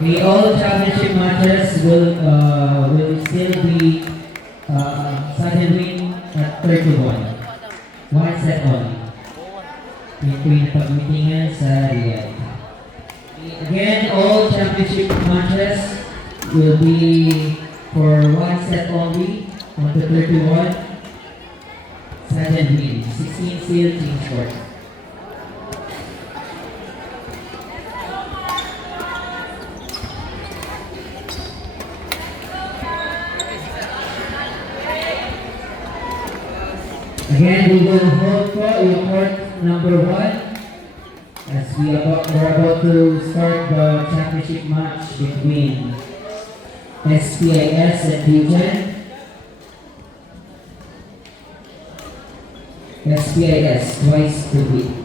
The all championship matches will still be sudden win at 31. One set only. Ito yung pag-meetingan sa Riyadh. Again, all championship matches will be for one set only, 1 to 31. Sudden win, 16 still team short. Again, we will hold for your court number 1 as we're about to start the championship match between SPIS and Fusion. SPIS twice to beat.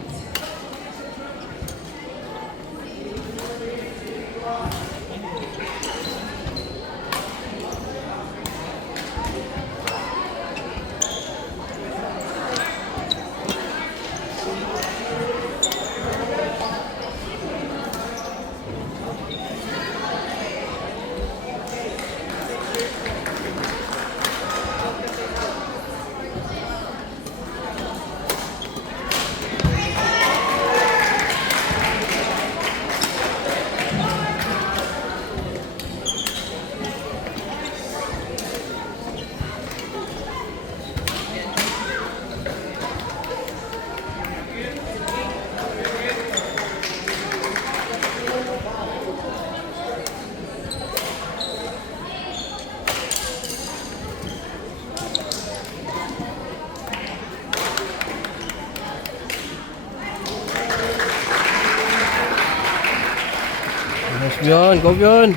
Bjorn, go Bjorn!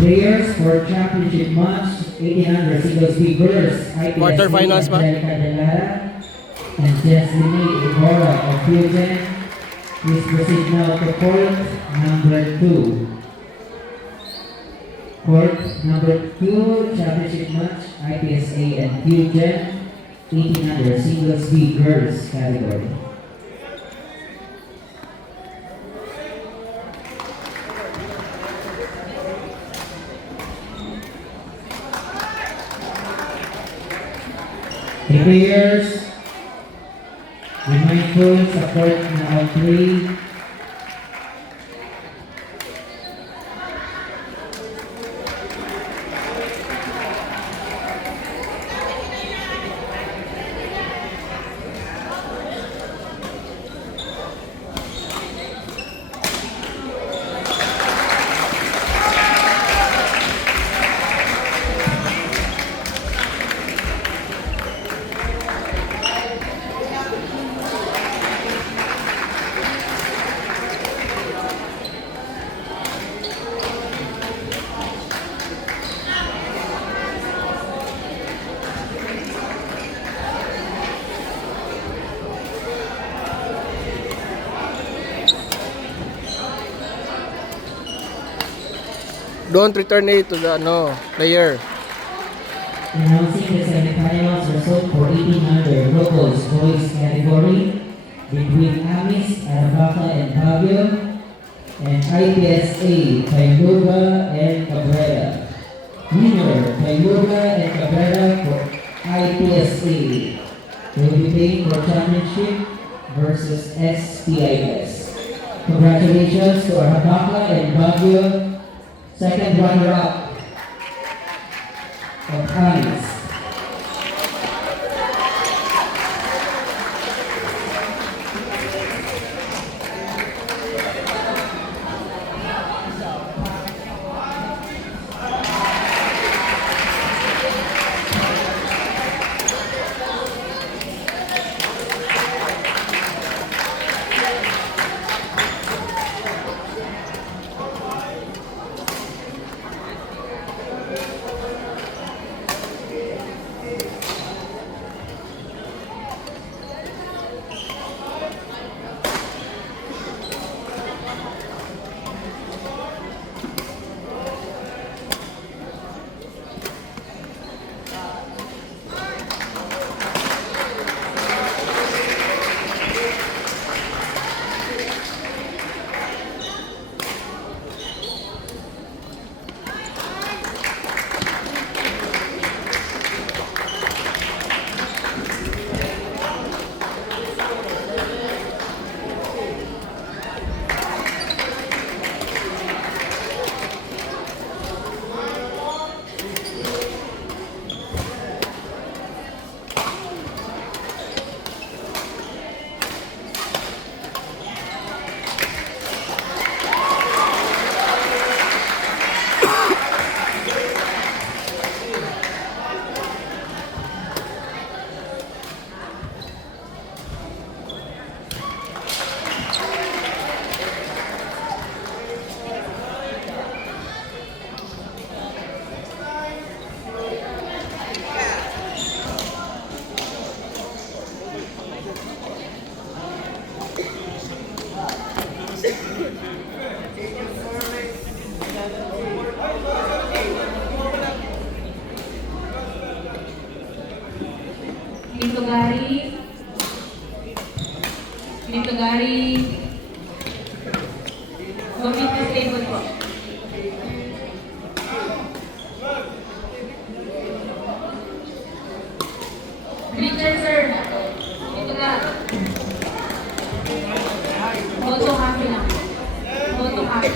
Players for championship match 1800 singles B girls Quarterfinals ba? And Jasmine Ibarra of Fusion. Please proceed now to court number 2. Court number 2 championship match IPSA and Fusion 1800 singles B girls category. The players, be mindful, support na all 3. Don't return it to the player. Announcing the semifinals result for 1800 locals boys category between Amis, Arabaca, and Baguio, and IPSA, Tayluga and Cabrera. Winner, Tayluga and Cabrera for IPSA. They will be playing for championship versus SPIS. Congratulations to Arabaca and Baguio, second runner-up of Amis. Mintugari. Gumit na stable po. Richard, sir. Mintugari. Photo copy lang. Photo copy.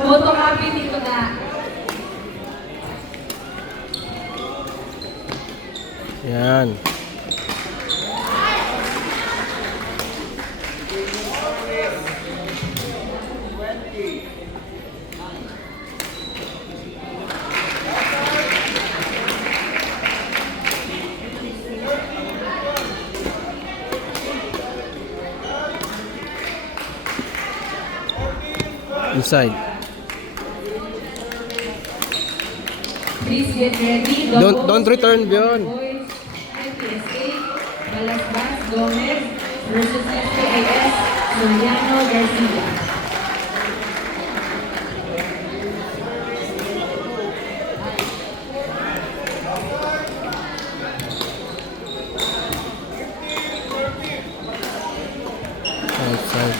Photo copy dito na. Yan. Inside. Please get ready. Don't return beyond. Boys, IPSA, Balasbas, Gomez versus SPIS, Juliano Garcia. Outside.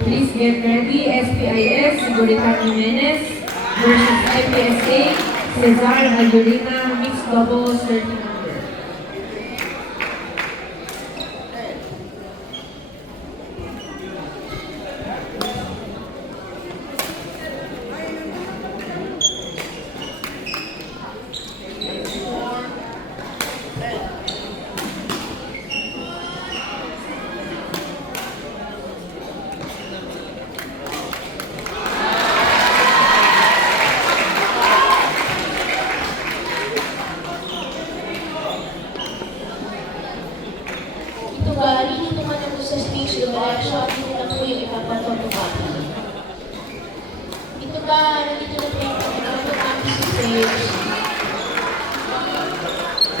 Please get ready. SPIS, Guritan Jimenez versus IPSA, Cesar Algorina, mixed doubles, 30 number. Ito bali, dito man ako sa stage direction, dito na po yung ipapatotokopy. Ito ba, nandito na po yung ipapatotokopy sa stage.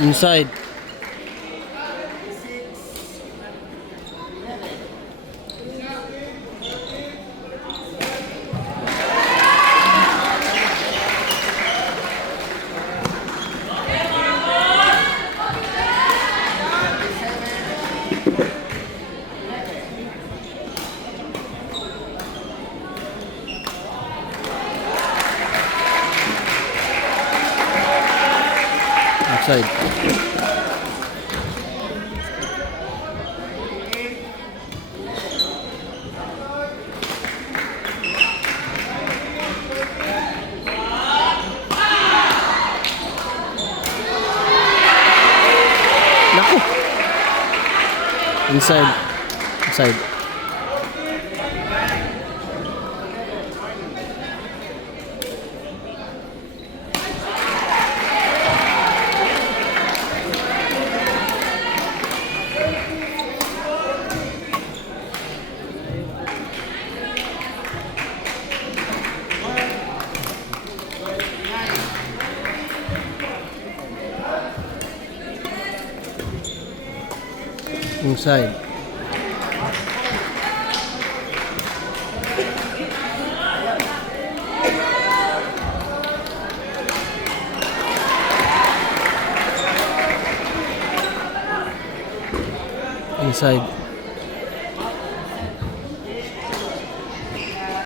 Inside. Outside. Naku. Inside. Inside. Inside. Inside.